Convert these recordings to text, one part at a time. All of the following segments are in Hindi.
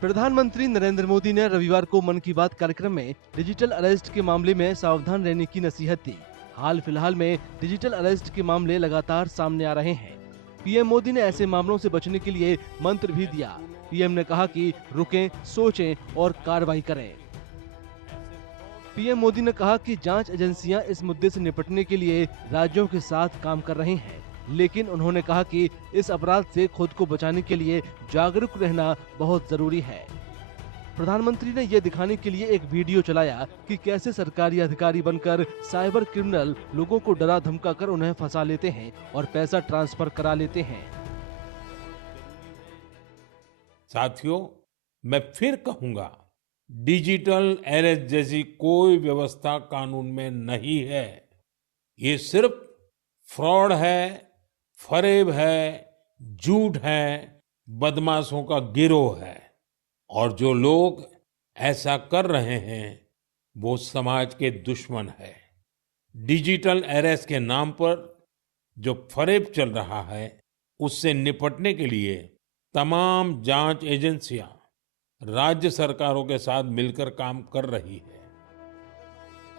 प्रधानमंत्री नरेंद्र मोदी ने रविवार को मन की बात कार्यक्रम में डिजिटल अरेस्ट के मामले में सावधान रहने की नसीहत दी। हाल फिलहाल में डिजिटल अरेस्ट के मामले लगातार सामने आ रहे हैं। पीएम मोदी ने ऐसे मामलों से बचने के लिए मंत्र भी दिया। पीएम ने कहा कि रुकें, सोचें और कार्रवाई करें। पीएम मोदी ने कहा कि जांच एजेंसियां इस मुद्दे से निपटने के लिए राज्यों के साथ काम कर रही हैं, लेकिन उन्होंने कहा कि इस अपराध से खुद को बचाने के लिए जागरूक रहना बहुत जरूरी है। प्रधानमंत्री ने ये दिखाने के लिए एक वीडियो चलाया कि कैसे सरकारी अधिकारी बनकर साइबर क्रिमिनल लोगों को डरा धमका कर उन्हें फंसा लेते हैं और पैसा ट्रांसफर करा लेते हैं। साथियों, मैं फिर कहूंगा, डिजिटल अरेस्ट जैसी कोई व्यवस्था कानून में नहीं है। ये सिर्फ फ्रॉड है, फरेब है, झूठ है, बदमाशों का गिरोह है। और जो लोग ऐसा कर रहे हैं वो समाज के दुश्मन है। डिजिटल अरेस्ट के नाम पर जो फरेब चल रहा है उससे निपटने के लिए तमाम जांच एजेंसियां राज्य सरकारों के साथ मिलकर काम कर रही है।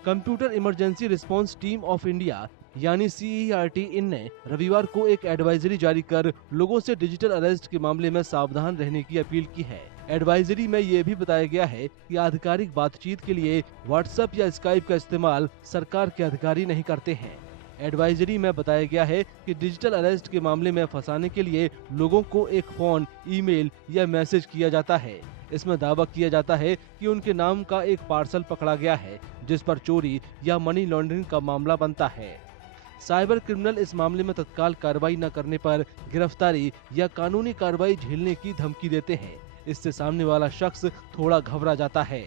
Computer emergency response team of India यानी CERT इन ने रविवार को एक एडवाइजरी जारी कर लोगों से डिजिटल अरेस्ट के मामले में सावधान रहने की अपील की है। एडवाइजरी में ये भी बताया गया है कि आधिकारिक बातचीत के लिए व्हाट्सएप या स्काइप का इस्तेमाल सरकार के अधिकारी नहीं करते हैं। एडवाइजरी में बताया गया है कि डिजिटल अरेस्ट के मामले में फंसाने के लिए लोगों को एक फोन, ईमेल या मैसेज किया जाता है। इसमें दावा किया जाता है कि उनके नाम का एक पार्सल पकड़ा गया है जिस पर चोरी या मनी लॉन्ड्रिंग का मामला बनता है। साइबर क्रिमिनल इस मामले में तत्काल कार्रवाई न करने पर गिरफ्तारी या कानूनी कार्रवाई झेलने की धमकी देते हैं। इससे सामने वाला शख्स थोड़ा घबरा जाता है।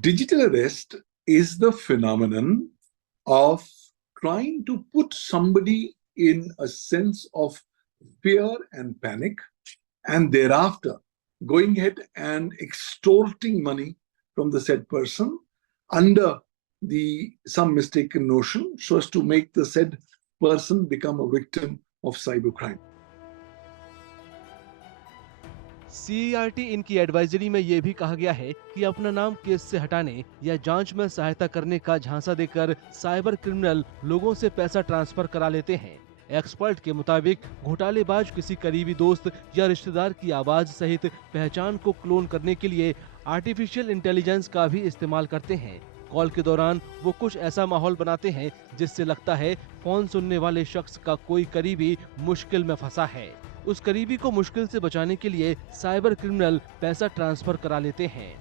Digital arrest is the phenomenon of trying to put somebody in a sense of fear and panic, and thereafter going ahead and extorting money from the said person under some mistaken notion so as to make the said person become a victim of cybercrime. CERT इनकी एडवाइजरी में ये भी कहा गया है कि अपना नाम केस से हटाने या जांच में सहायता करने का झांसा देकर साइबर क्रिमिनल लोगों से पैसा ट्रांसफर करा लेते हैं। एक्सपर्ट के मुताबिक घोटालेबाज किसी करीबी दोस्त या रिश्तेदार की आवाज सहित पहचान को क्लोन करने के लिए आर्टिफिशियल इंटेलिजेंस का भी इस्तेमाल करते हैं। कॉल के दौरान वो कुछ ऐसा माहौल बनाते हैं जिससे लगता है फोन सुनने वाले शख्स का कोई करीबी मुश्किल में फंसा है। उस करीबी को मुश्किल से बचाने के लिए साइबर क्रिमिनल पैसा ट्रांसफर करा लेते हैं।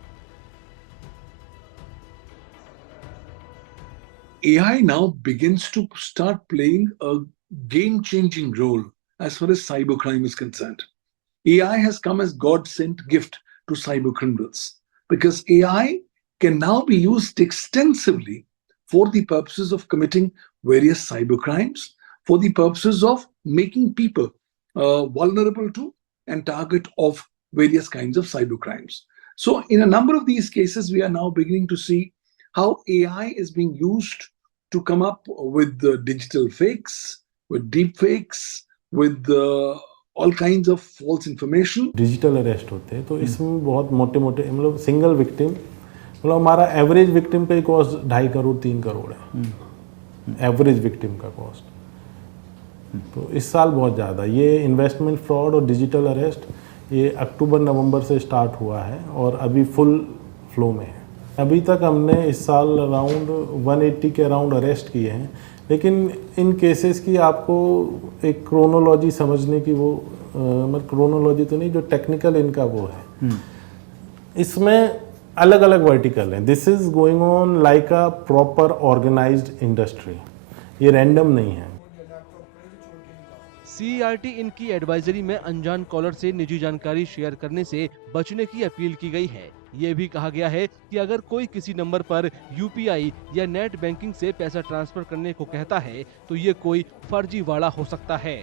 AI now begins to start playing a game-changing role as far as cybercrime is concerned. AI has come as God-sent gift to cyber criminals because AI can now be used extensively for the purposes of committing various cybercrimes, for the purposes of making people vulnerable to and target of various kinds of cybercrimes. So in a number of these cases, we are now beginning to see how AI is being used to come up with the digital fakes, with deep fakes, with all kinds of false information. Digital arrest होते हैं तो इसमें बहुत मोटे मोटे मतलब सिंगल विक्टिम मतलब हमारा एवरेज विक्टिम का कॉस्ट 2.5 करोड़ 3 करोड़ है एवरेज विक्टिम का कॉस्ट। तो इस साल बहुत ज़्यादा ये इन्वेस्टमेंट फ्रॉड और डिजिटल अरेस्ट ये अक्टूबर नवंबर से स्टार्ट हुआ है और अभी फुल फ्लो में है। अभी तक हमने इस साल अराउंड 180 के अराउंड अरेस्ट किए हैं, लेकिन इन केसेस की आपको एक क्रोनोलॉजी समझने की वो मतलब क्रोनोलॉजी तो नहीं, जो टेक्निकल इनका वो है, इसमें अलग अलग वर्टिकल हैं। This is going on like a proper organised industry, ये रैंडम नहीं है। CERT इनकी एडवाइजरी में अनजान कॉलर से निजी जानकारी शेयर करने से बचने की अपील की गई है। ये भी कहा गया है कि अगर कोई किसी नंबर पर UPI या नेट बैंकिंग से पैसा ट्रांसफर करने को कहता है तो ये कोई फर्जीवाड़ा हो सकता है।